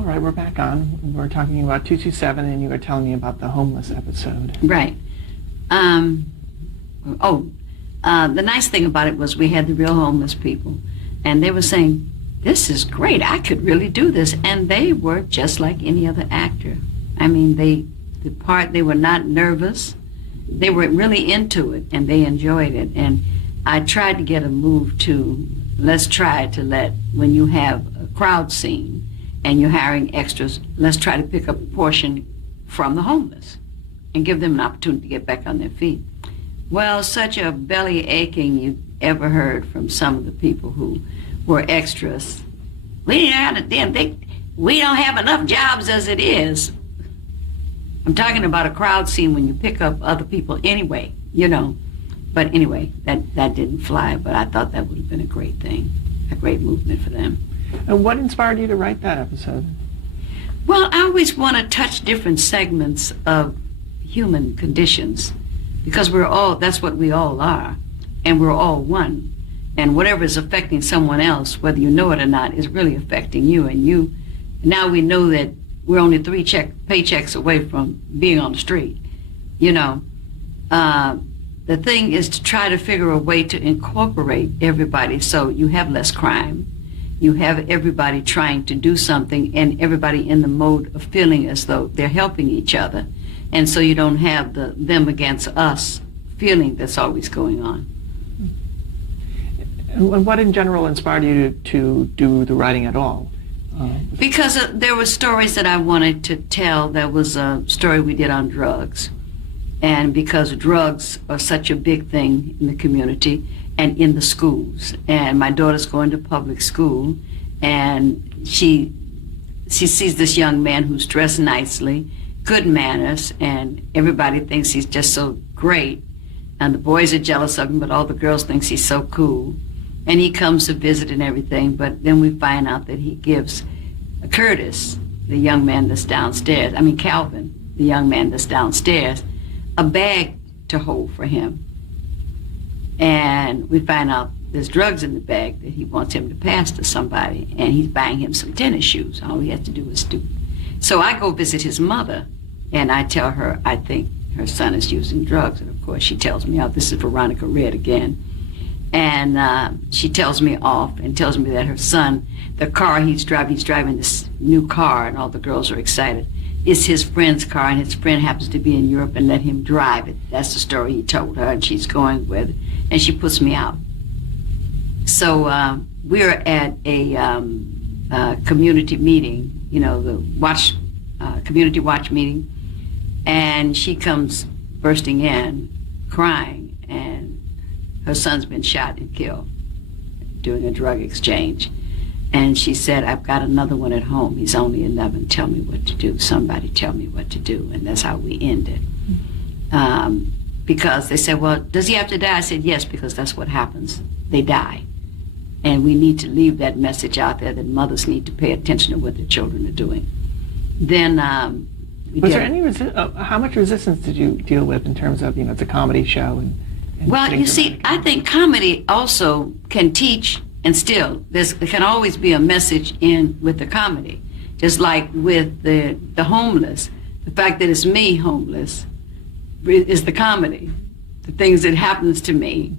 All right, we're back on. We're talking about 227, and you were telling me about the homeless episode. Right. The nice thing about it was we had the real homeless people, and they were saying, this is great, I could really do this. And they were just like any other actor. I mean, they were not nervous. They were really into it, and they enjoyed it. And I tried to get a move to, let's try to let, when you have a crowd scene and you're hiring extras, let's try to pick up a portion from the homeless and give them an opportunity to get back on their feet. Well, such a belly aching you ever heard from some of the people who were extras. We don't have enough jobs as it is. I'm talking about a crowd scene when you pick up other people anyway, you know. But anyway, that didn't fly, but I thought that would have been a great thing, a great movement for them. And what inspired you to write that episode? Well, I always want to touch different segments of human conditions, because that's what we all are, and we're all one. And whatever is affecting someone else, whether you know it or not, is really affecting you. And now we know that we're only 3 paychecks away from being on the street, you know. The thing is to try to figure a way to incorporate everybody so you have less crime. You have everybody trying to do something and everybody in the mode of feeling as though they're helping each other. And so you don't have the them against us feeling that's always going on. And what in general inspired you to do the writing at all? Because there were stories that I wanted to tell. There was a story we did on drugs. And because drugs are such a big thing in the community and in the schools. And my daughter's going to public school, and she sees this young man who's dressed nicely, good manners, and everybody thinks he's just so great. And the boys are jealous of him, but all the girls think he's so cool. And he comes to visit and everything, but then we find out that he gives Curtis, the young man that's downstairs, Calvin, the young man that's downstairs, a bag to hold for him. And we find out there's drugs in the bag that he wants him to pass to somebody, and he's buying him some tennis shoes. All he has to do is do. So I go visit his mother, and I tell her I think her son is using drugs. And of course she tells me, oh, this is Veronica Red again. And she tells me off and tells me that her son, the car he's driving this new car, and all the girls are excited. It's his friend's car, and his friend happens to be in Europe and let him drive it. That's the story he told her, and she's going with it, and she puts me out. So we're at a community meeting, you know, the community watch meeting, and she comes bursting in, crying, and her son's been shot and killed during a drug exchange. And she said, I've got another one at home. He's only 11. Tell me what to do. Somebody tell me what to do. And that's how we ended. Because they said, well, does he have to die? I said, yes, because that's what happens. They die. And we need to leave that message out there that mothers need to pay attention to what their children are doing. Then was there any how much resistance did you deal with in terms of, you know, it's a comedy show? And well, you see, I think comedy also can teach. And still, there can always be a message in with the comedy. Just like with the homeless, the fact that it's me homeless is the comedy. The things that happens to me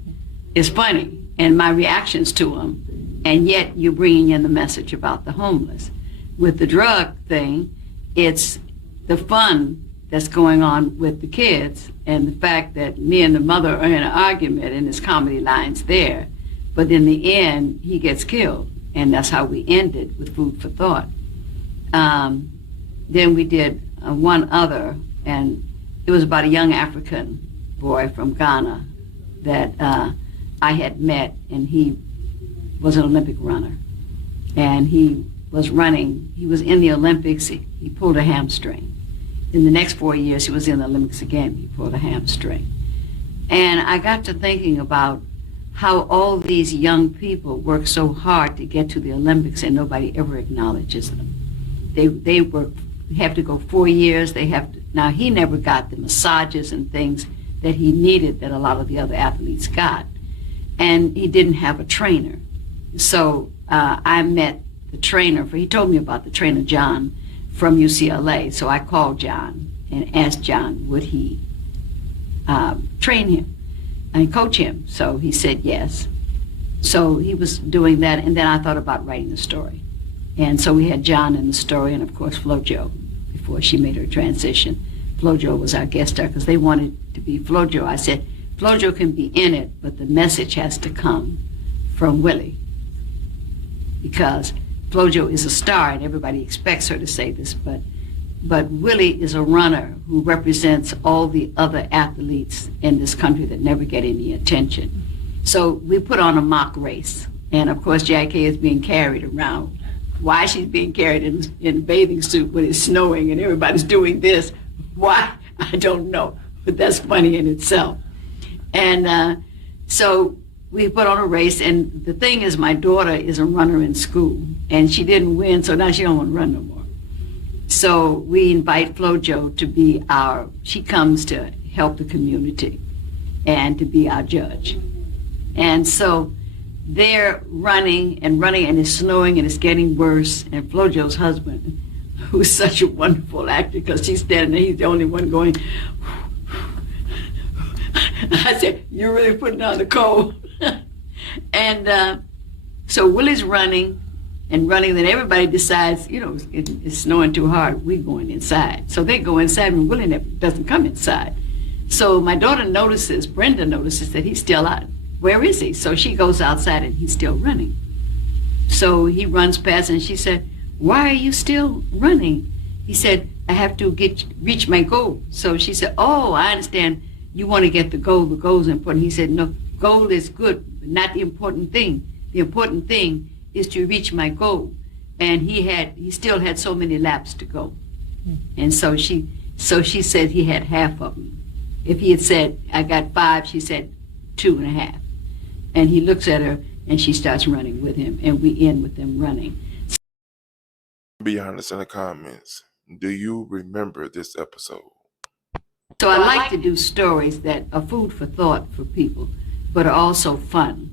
is funny, and my reactions to them, and yet you're bringing in the message about the homeless. With the drug thing, it's the fun that's going on with the kids, and the fact that me and the mother are in an argument, and there's comedy lines there. But in the end, he gets killed, and that's how we ended with Food for Thought. Then we did one other, and it was about a young African boy from Ghana that I had met, and he was an Olympic runner. And he was running, he was in the Olympics, he pulled a hamstring. In the next 4 years, he was in the Olympics again, he pulled a hamstring. And I got to thinking about how all these young people work so hard to get to the Olympics and nobody ever acknowledges them. They have to go 4 years. Now he never got the massages and things that he needed that a lot of the other athletes got. And he didn't have a trainer. So I met the trainer, he told me about the trainer John from UCLA. So I called John and asked John, would he train him and coach him? So he said yes. So he was doing that, and then I thought about writing the story. And so we had John in the story, and of course FloJo, before she made her transition. FloJo was our guest star because they wanted to be FloJo. I said, FloJo can be in it, but the message has to come from Willie, because FloJo is a star and everybody expects her to say this, but Willie is a runner who represents all the other athletes in this country that never get any attention. So we put on a mock race, and of course Jackée is being carried around. Why she's being carried in a bathing suit when it's snowing and everybody's doing this, why, I don't know, but that's funny in itself. And so we put on a race, and the thing is, my daughter is a runner in school, and she didn't win, so now she don't want to run no more. So we invite FloJo to be she comes to help the community and to be our judge. And so they're running, and it's snowing, and it's getting worse, and FloJo's husband, who's such a wonderful actor, because she's standing there, he's the only one going, I said, you're really putting on the cold. And so Willie's running, then everybody decides, it's snowing too hard, we're going inside. So they go inside, and Willie doesn't come inside. So my daughter Brenda notices that he's still out. Where is he? So she goes outside, and he's still running. So he runs past, and she said, why are you still running? He said, I have to reach my goal. So she said, oh, I understand. You want to get the goal. The goal is important. He said, no, goal is good, but not the important thing. The important thing is to reach my goal. And he still had so many laps to go. And so she said he had half of them. If he had said, I got 5, she said 2.5. And he looks at her, and she starts running with him, and we end with them running. Be honest in the comments. Do you remember this episode? So I like to do stories that are food for thought for people, but are also fun.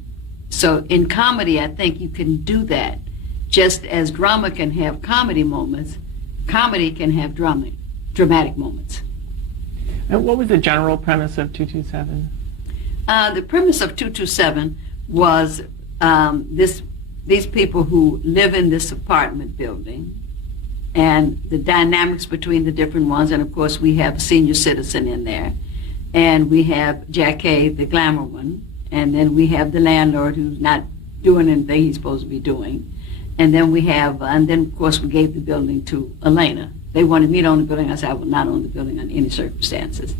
So in comedy, I think you can do that. Just as drama can have comedy moments, comedy can have dramatic moments. And what was the general premise of 227? The premise of 227 was these people who live in this apartment building, and the dynamics between the different ones. And of course we have a senior citizen in there, and we have Jackée, the glamour one, and then we have the landlord who's not doing anything he's supposed to be doing, and then of course we gave the building to Elena. They wanted me to own the building. I said I will not own the building under any circumstances,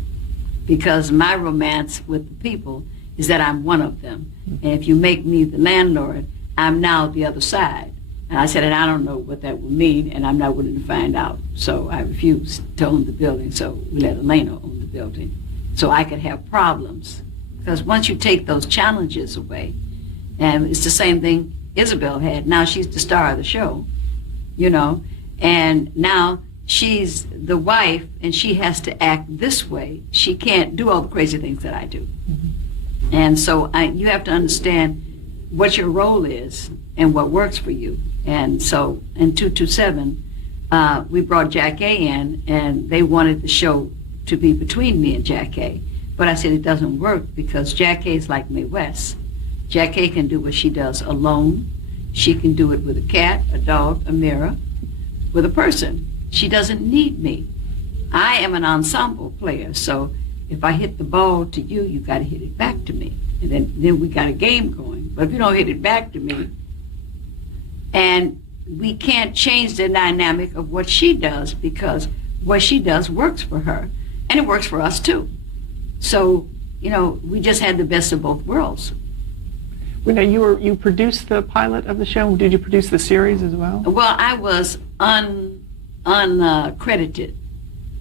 because my romance with the people is that I'm one of them, and if you make me the landlord, I'm now the other side. And I said, and I don't know what that would mean, and I'm not willing to find out. So I refused to own the building, so we let Elena own the building, so I could have problems. Because once you take those challenges away, and it's the same thing Isabel had. Now she's the star of the show, and now she's the wife, and she has to act this way. She can't do all the crazy things that I do. Mm-hmm. And so you have to understand what your role is and what works for you. And so in 227, we brought Jackée in, and they wanted the show to be between me and Jackée. But I said it doesn't work, because Jackée is like Mae West. Jackée can do what she does alone. She can do it with a cat, a dog, a mirror, with a person. She doesn't need me. I am an ensemble player, so if I hit the ball to you, you got to hit it back to me. And then we got a game going. But if you don't hit it back to me, and we can't change the dynamic of what she does, because what she does works for her, and it works for us too. So, we just had the best of both worlds. Well, now you produced the pilot of the show. Did you produce the series as well? Well, I was uncredited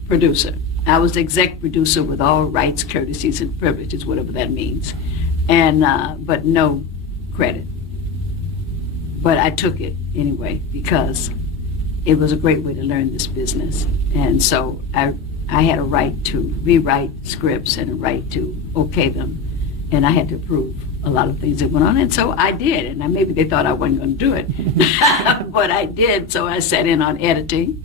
producer. I was exec producer with all rights, courtesies, and privileges, whatever that means, and but no credit. But I took it anyway, because it was a great way to learn this business, and so I had a right to rewrite scripts and a right to okay them, and I had to approve. a lot of things that went on. And so I did. And maybe they thought I wasn't going to do it. But I did. So I sat in on editing,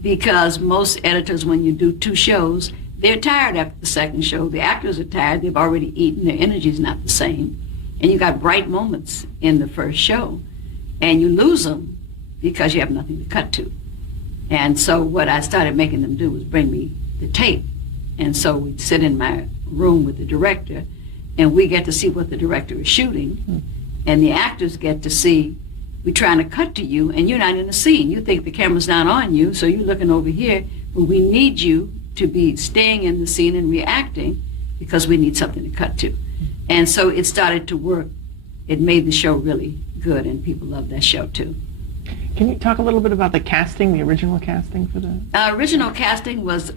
because most editors, when you do 2 shows, they're tired after the second show. The actors are tired. They've already eaten. Their energy's not the same. And you got bright moments in the first show, and you lose them because you have nothing to cut to. And so what I started making them do was bring me the tape. And so we'd sit in my room with the director, and we get to see what the director is shooting. And the actors get to see, we're trying to cut to you, and you're not in the scene. You think the camera's not on you, so you're looking over here, but we need you to be staying in the scene and reacting because we need something to cut to. And so it started to work. It made the show really good, and people loved that show too. Can you talk a little bit about the casting, the original casting for the... Original casting was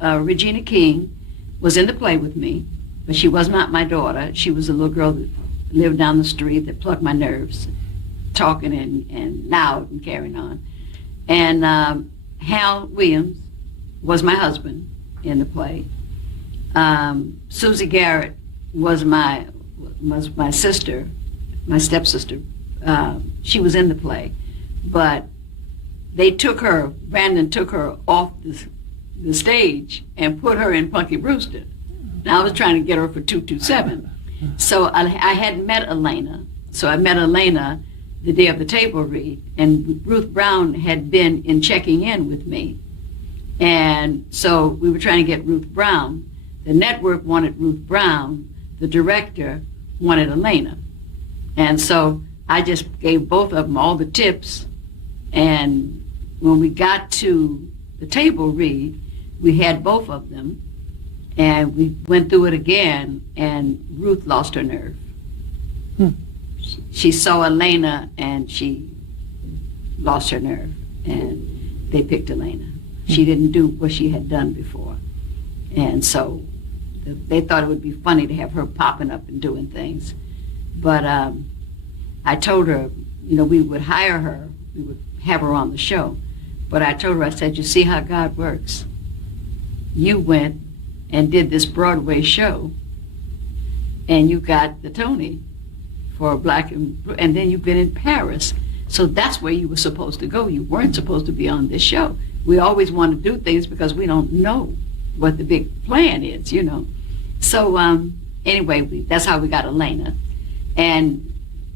Regina King was in the play with me, but she was not my daughter. She was a little girl that lived down the street that plucked my nerves, talking and loud and carrying on. And Hal Williams was my husband in the play. Susie Garrett was my sister, my stepsister. She was in the play, but they took her, Brandon took her off the stage and put her in Punky Brewster. Now I was trying to get her for 227. So I hadn't met Elena. So I met Elena the day of the table read, and Ruth Brown had been in checking in with me. And so we were trying to get Ruth Brown. The network wanted Ruth Brown. The director wanted Elena. And so I just gave both of them all the tips. And when we got to the table read, we had both of them. And we went through it again, and Ruth lost her nerve. She saw Elena, and she lost her nerve. And they picked Elena. She didn't do what she had done before. And so they thought it would be funny to have her popping up and doing things. But I told her, we would hire her, we would have her on the show. But I told her, I said, you see how God works? You went and did this Broadway show, and you got the Tony for Black, and then you've been in Paris. So that's where you were supposed to go. You weren't supposed to be on this show. We always want to do things because we don't know what the big plan is, So anyway, that's how we got Elena. And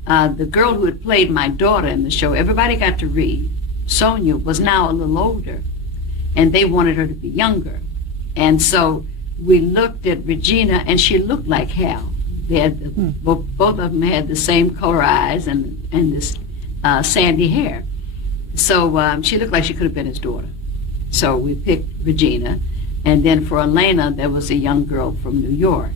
the girl who had played my daughter in the show, everybody got to read. Sonia was now a little older, and they wanted her to be younger. And so we looked at Regina, and she looked like Hal. They had both of them had the same color eyes and this sandy hair. So she looked like she could have been his daughter. So we picked Regina. And then for Elena, there was a young girl from New York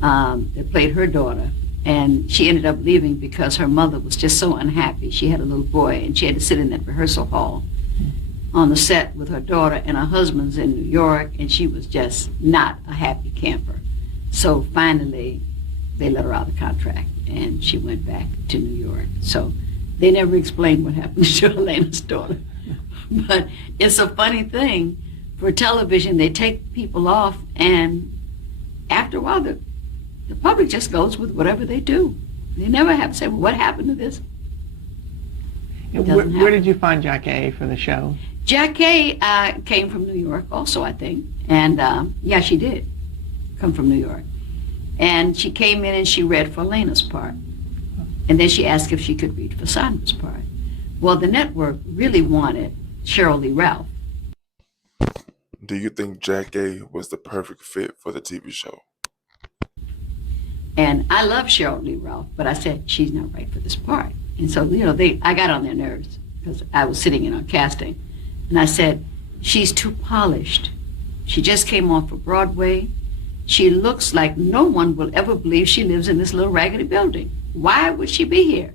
that played her daughter. And she ended up leaving because her mother was just so unhappy. She had a little boy, and she had to sit in that rehearsal hall on the set with her daughter, and her husband's in New York, and she was just not a happy camper. So finally, they let her out of the contract, and she went back to New York. So they never explained what happened to Elena's daughter. But it's a funny thing. For television, they take people off, and after a while, the public just goes with whatever they do. They never have to say, well, what happened to this? Where did you find Jackée for the show? Jackée came from New York also, I think. And yeah, she did come from New York. And she came in and she read for Elena's part. And then she asked if she could read for Sandra's part. Well, the network really wanted Cheryl Lee Ralph. Do you think Jackée was the perfect fit for the TV show? And I love Cheryl Lee Ralph, but I said, she's not right for this part. And so, I got on their nerves because I was sitting in on casting. And I said, she's too polished. She just came off of Broadway. She looks like no one will ever believe she lives in this little raggedy building. Why would she be here?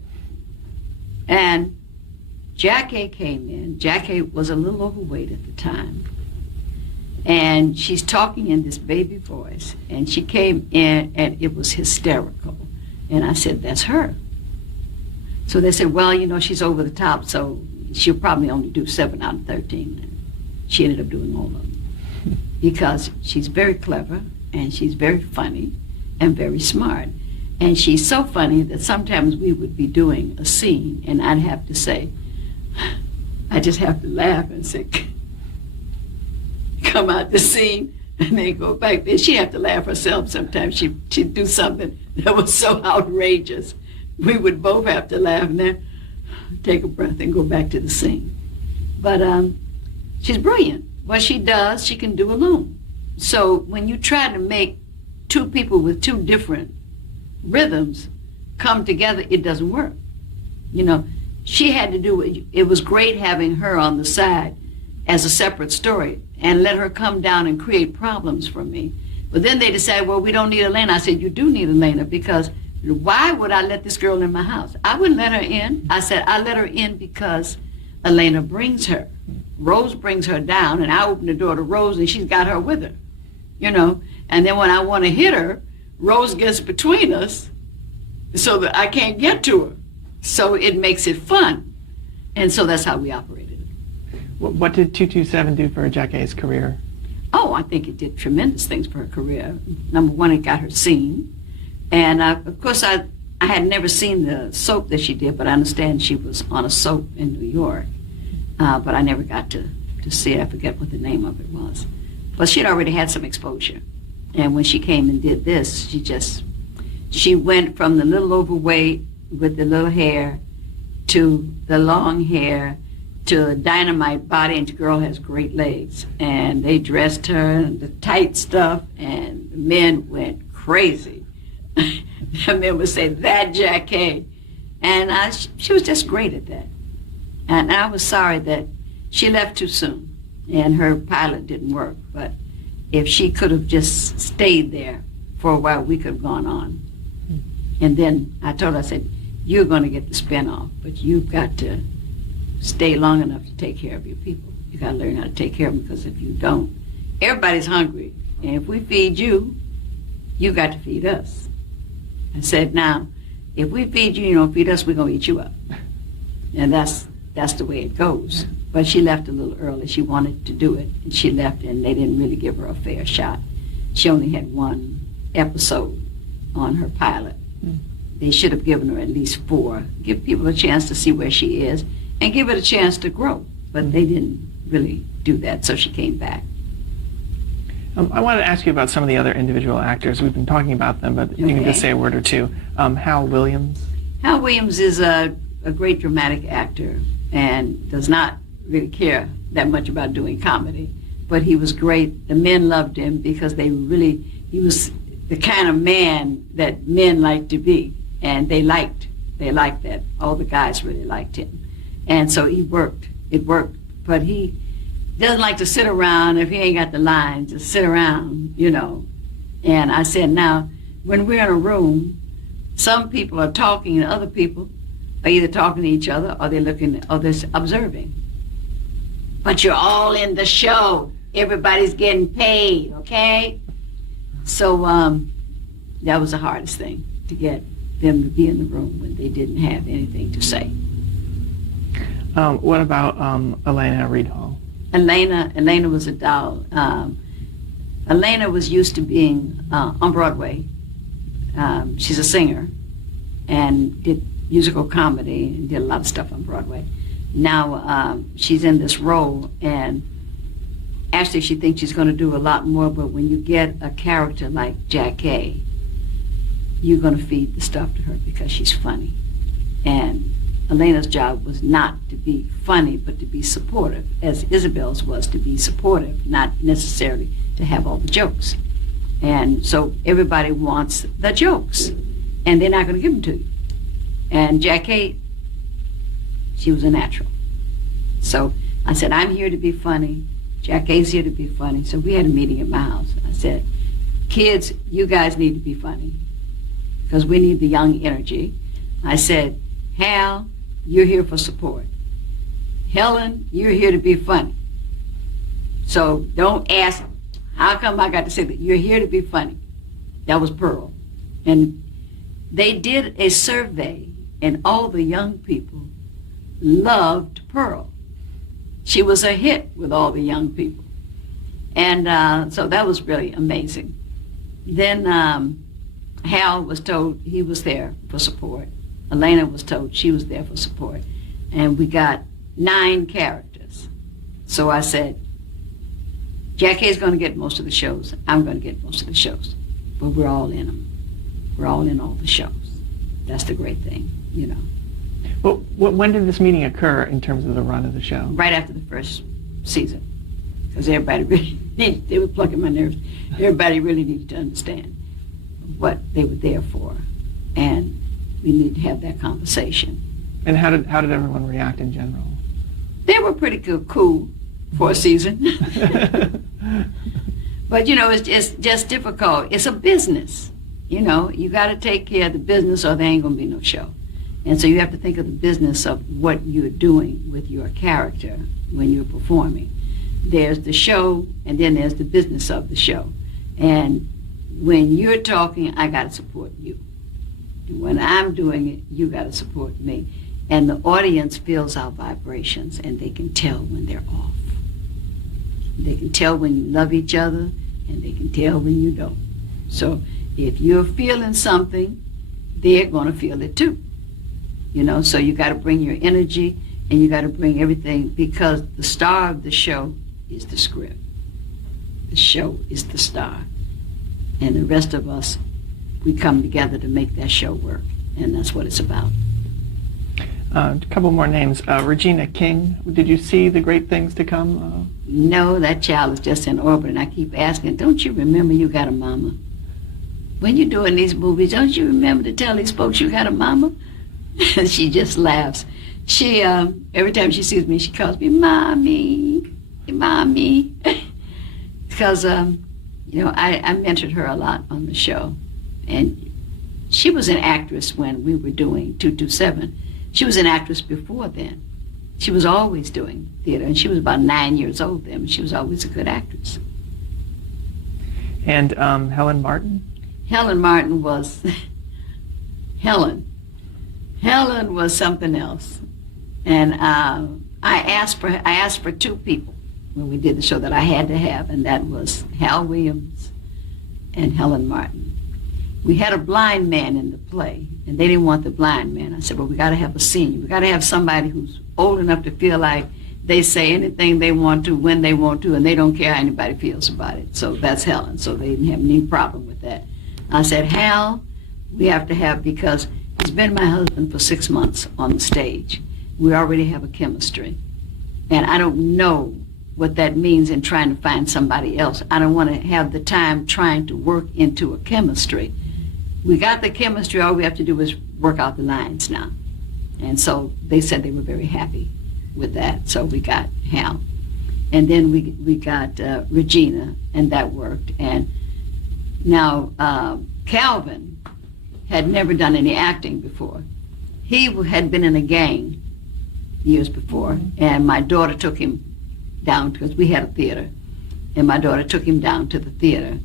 And Jackée came in. Jackée was a little overweight at the time. And she's talking in this baby voice. And she came in, and it was hysterical. And I said, that's her. So they said, well, she's over the top, so she'll probably only do 7 out of 13. And she ended up doing all of them. Because she's very clever, and she's very funny, and very smart. And she's so funny that sometimes we would be doing a scene and I'd have to say, I just have to laugh and say, come out the scene and then go back there. She'd have to laugh herself sometimes. She'd do something that was so outrageous. We would both have to laugh and then take a breath and go back to the scene. But she's brilliant. What she does, she can do alone. So when you try to make two people with two different rhythms come together, it doesn't work. You know, she had to do it. It was great having her on the side as a separate story and let her come down and create problems for me. But then they decided, well, we don't need Elena. I said, you do need Elena, because why would I let this girl in my house? I wouldn't let her in. I said, I let her in because Elena brings her. Rose brings her down, and I open the door to Rose, and she's got her with her, you know. And then when I want to hit her, Rose gets between us so that I can't get to her. So it makes it fun. And so that's how we operated it. What did 227 do for Jacque's career? Oh, I think it did tremendous things for her career. Number one, it got her seen. And of course, I had never seen the soap that she did, but I understand she was on a soap in New York. But I never got to see it. I forget what the name of it was. But she'd already had some exposure. And when she came and did this, she went from the little overweight with the little hair to the long hair to a dynamite body, and the girl has great legs. And they dressed her in the tight stuff, and the men went crazy. The men would say, that Jackée. And she was just great at that. And I was sorry that she left too soon, and her pilot didn't work. But if she could have just stayed there for a while, we could have gone on. And then I told her, I said, you're going to get the spinoff, but you've got to stay long enough to take care of your people. You got to learn how to take care of them, because if you don't, everybody's hungry. And if we feed you, you got to feed us. I said, now, if we feed you, you don't feed us, we're going to eat you up. And that's the way it goes. But she left a little early. She wanted to do it, and she left, and they didn't really give her a fair shot. She only had one episode on her pilot. They should have given her at least 4. Give people a chance to see where she is, and give it a chance to grow. But they didn't really do that, so she came back. I wanted to ask you about some of the other individual actors. We've been talking about them, but you can just say a word or two. Hal Williams. Hal Williams is a great dramatic actor and does not really care that much about doing comedy. But he was great. The men loved him because he was the kind of man that men like to be. And they liked that. All the guys really liked him. And so it worked. But he doesn't like to sit around if he ain't got the lines, just sit around, you know. And I said, now, when we're in a room, some people are talking and other people are either talking to each other or they're observing. But you're all in the show. Everybody's getting paid, okay? So that was the hardest thing, to get them to be in the room when they didn't have anything to say. What about Elena Reed Hall? Elena was a doll. Elena was used to being on Broadway. She's a singer and did musical comedy and did a lot of stuff on Broadway. Now she's in this role, and actually she thinks she's going to do a lot more, but when you get a character like Jackée, you're going to feed the stuff to her because she's funny. And Elena's job was not to be funny, but to be supportive, as Isabel's was to be supportive, not necessarily to have all the jokes. And so everybody wants the jokes, and they're not going to give them to you. And Jackée, she was a natural. So I said, I'm here to be funny. Jackée's here to be funny. So we had a meeting at my house. I said, kids, you guys need to be funny because we need the young energy. I said, Hal, you're here for support. Helen, you're here to be funny. So don't ask, how come I got to say that? You're here to be funny. That was Pearl. And they did a survey, and all the young people loved Pearl. She was a hit with all the young people. And so that was really amazing. Then Hal was told he was there for support. Elena was told she was there for support. And we got 9 characters. So I said, Jackie's going to get most of the shows. I'm going to get most of the shows. But we're all in them. We're all in all the shows. That's the great thing, you know. Well, when did this meeting occur in terms of the run of the show? Right after the first season. Because everybody really needed, they were plucking my nerves. Everybody really needed to understand what they were there for. And we need to have that conversation. And how did everyone react in general? They were pretty cool for a season. But, you know, it's just difficult. It's a business. You know, you got to take care of the business or there ain't going to be no show. And so you have to think of the business of what you're doing with your character when you're performing. There's the show, and then there's the business of the show. And when you're talking, I got to support you. And when I'm doing it, you got to support me. And the audience feels our vibrations, and they can tell when they're off. They can tell when you love each other, and they can tell when you don't. So if you're feeling something, they're going to feel it too. You know, so you got to bring your energy, and you got to bring everything, because the star of the show is the script. The show is the star. And the rest of us, we come together to make that show work. And that's what it's about. A couple more names. Regina King, did you see the great things to come? No, that child is just in orbit, and I keep asking, don't you remember you got a mama? When you're doing these movies, don't you remember to tell these folks you got a mama? And she just laughs. She, every time she sees me, she calls me Mommy, Mommy. Because, you know, I mentored her a lot on the show. And she was an actress when we were doing 227. She was an actress before then. She was always doing theater, and she was about 9 years old then, but she was always a good actress. And Helen Martin? Helen Martin was, Helen was something else. And I asked for 2 people when we did the show that I had to have, and that was Hal Williams and Helen Martin. We had a blind man in the play, and they didn't want the blind man. I said, well, we got to have a senior. We got to have somebody who's old enough to feel like they say anything they want to, when they want to, and they don't care how anybody feels about it. So that's Helen. So they didn't have any problem with that. I said, Hal, we have to have, because he's been my husband for 6 months on the stage. We already have a chemistry. And I don't know what that means in trying to find somebody else. I don't want to have the time trying to work into a chemistry. We got the chemistry, all we have to do is work out the lines now. And so they said they were very happy with that. So we got Hal. And then we got Regina, and that worked. And now Calvin had never done any acting before. He had been in a gang years before, and my daughter took him down, because we had a theater, and my daughter took him down to the theater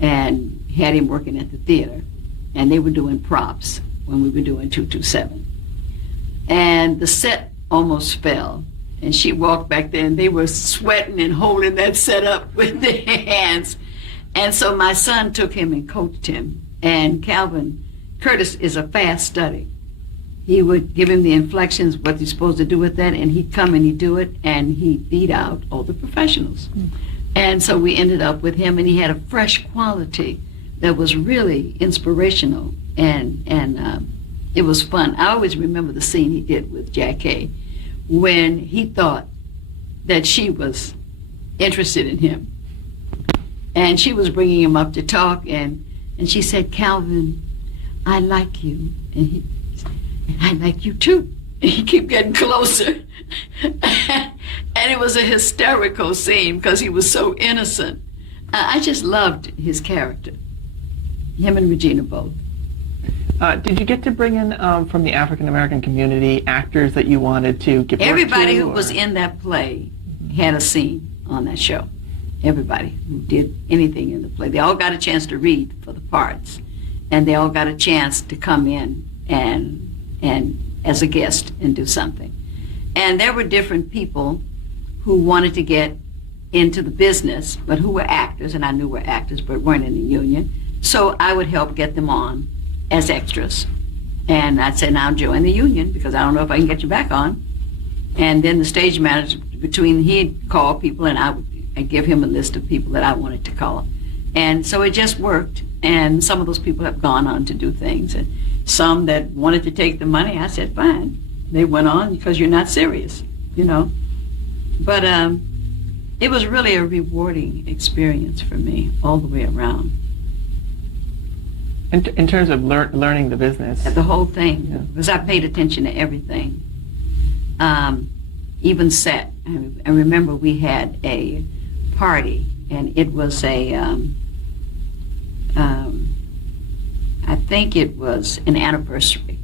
and had him working at the theater. And they were doing props when we were doing 227. And the set almost fell. And she walked back there, and they were sweating and holding that set up with their hands. And so my son took him and coached him. And Calvin Curtis is a fast study. He would give him the inflections, what he's supposed to do with that, and he'd come and he'd do it, and he beat out all the professionals. And so we ended up with him, and he had a fresh quality that was really inspirational, and it was fun. I always remember the scene he did with Jackée when he thought that she was interested in him. And she was bringing him up to talk, and she said, Calvin, I like you. And he said, I like you too. And he kept getting closer. And it was a hysterical scene because he was so innocent. I just loved his character. Him and Regina both. Did you get to bring in from the African American community actors that you wanted to give work to? Everybody who was in that play had a scene on that show. Everybody who did anything in the play. They all got a chance to read for the parts, and they all got a chance to come in and as a guest and do something. And there were different people who wanted to get into the business, but who were actors, and I knew were actors, but weren't in the union. So I would help get them on as extras. And I'd say, now join the union because I don't know if I can get you back on. And then the stage manager, he'd call people and I'd give him a list of people that I wanted to call. And so it just worked. And some of those people have gone on to do things. And some that wanted to take the money, I said, fine. They went on because you're not serious, you know. But it was really a rewarding experience for me all the way around. In terms of learning the business. The whole thing, Yeah. because I paid attention to everything. Even set. I remember we had a party, and it was I think it was an anniversary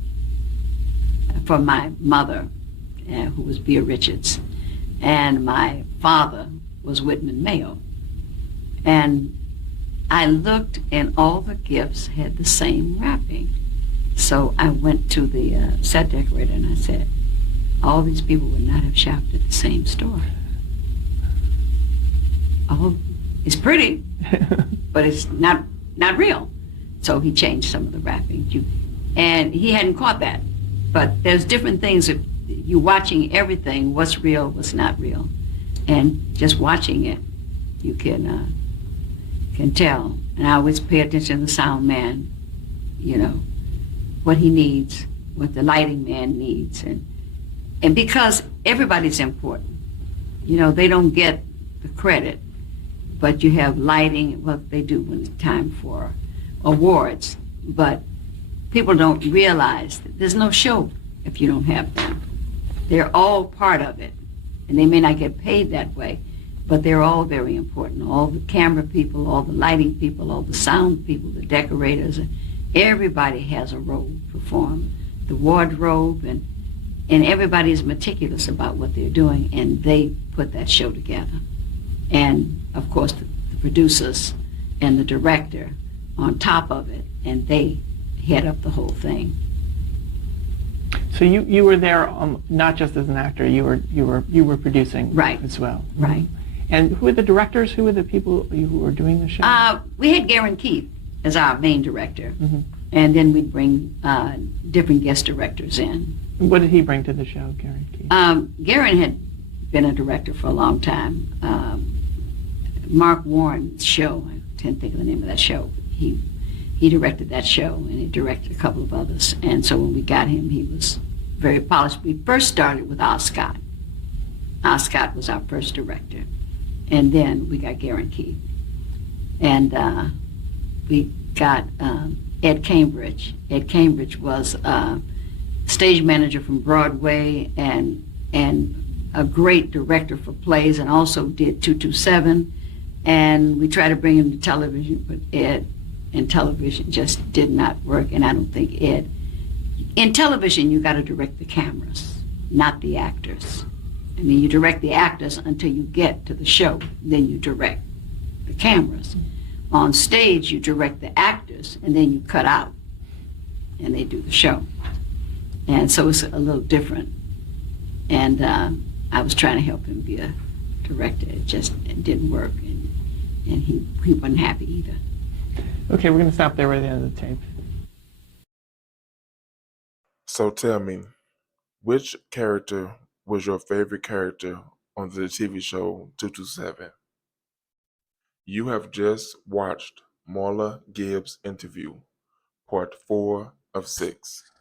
for my mother, who was Bea Richards, and my father was Whitman Mayo. And I looked, and all the gifts had the same wrapping. So I went to the set decorator and I said, all these people would not have shopped at the same store. Oh, it's pretty, but it's not real. So he changed some of the wrapping. And he hadn't caught that. But there's different things that you're watching everything, what's real, what's not real. And just watching it, you can tell. And I always pay attention to the sound man, you know, what he needs, what the lighting man needs. And because everybody's important, you know, they don't get the credit, but you have lighting, well, they do when it's time for awards, but people don't realize that there's no show if you don't have them. They're all part of it, and they may not get paid that way, but they're all very important. All the camera people, all the lighting people, all the sound people, the decorators, everybody has a role to perform. The wardrobe, and everybody is meticulous about what they're doing, and they put that show together. And, of course, the producers and the director on top of it, and they head up the whole thing. So you were there not just as an actor, you were producing Right. as well. Right. And who were the directors? Who were the people who were doing the show? We had Garen Keith as our main director, Mm-hmm. and then we'd bring different guest directors in. What did he bring to the show, Garen Keith? Garen had been a director for a long time. Mark Warren's show, I can't think of the name of that show, he directed that show, and he directed a couple of others. And so when we got him, he was very polished. We first started with Oz Scott. Oz Scott was our first director. And then we got Garen Keith. And we got Ed Cambridge. Ed Cambridge was stage manager from Broadway and a great director for plays, and also did 227. And we tried to bring him to television, but Ed in television just did not work, and I don't think Ed. In television, you got to direct the cameras, not the actors. I mean, you direct the actors until you get to the show, then you direct the cameras. On stage, you direct the actors, and then you cut out, and they do the show. And so it's a little different. And I was trying to help him be a director. It didn't work, and he wasn't happy either. Okay, we're going to stop there right at the end of the tape. So tell me, which character was your favorite character on the TV show 227? You have just watched Marla Gibbs' interview, part 4 of 6.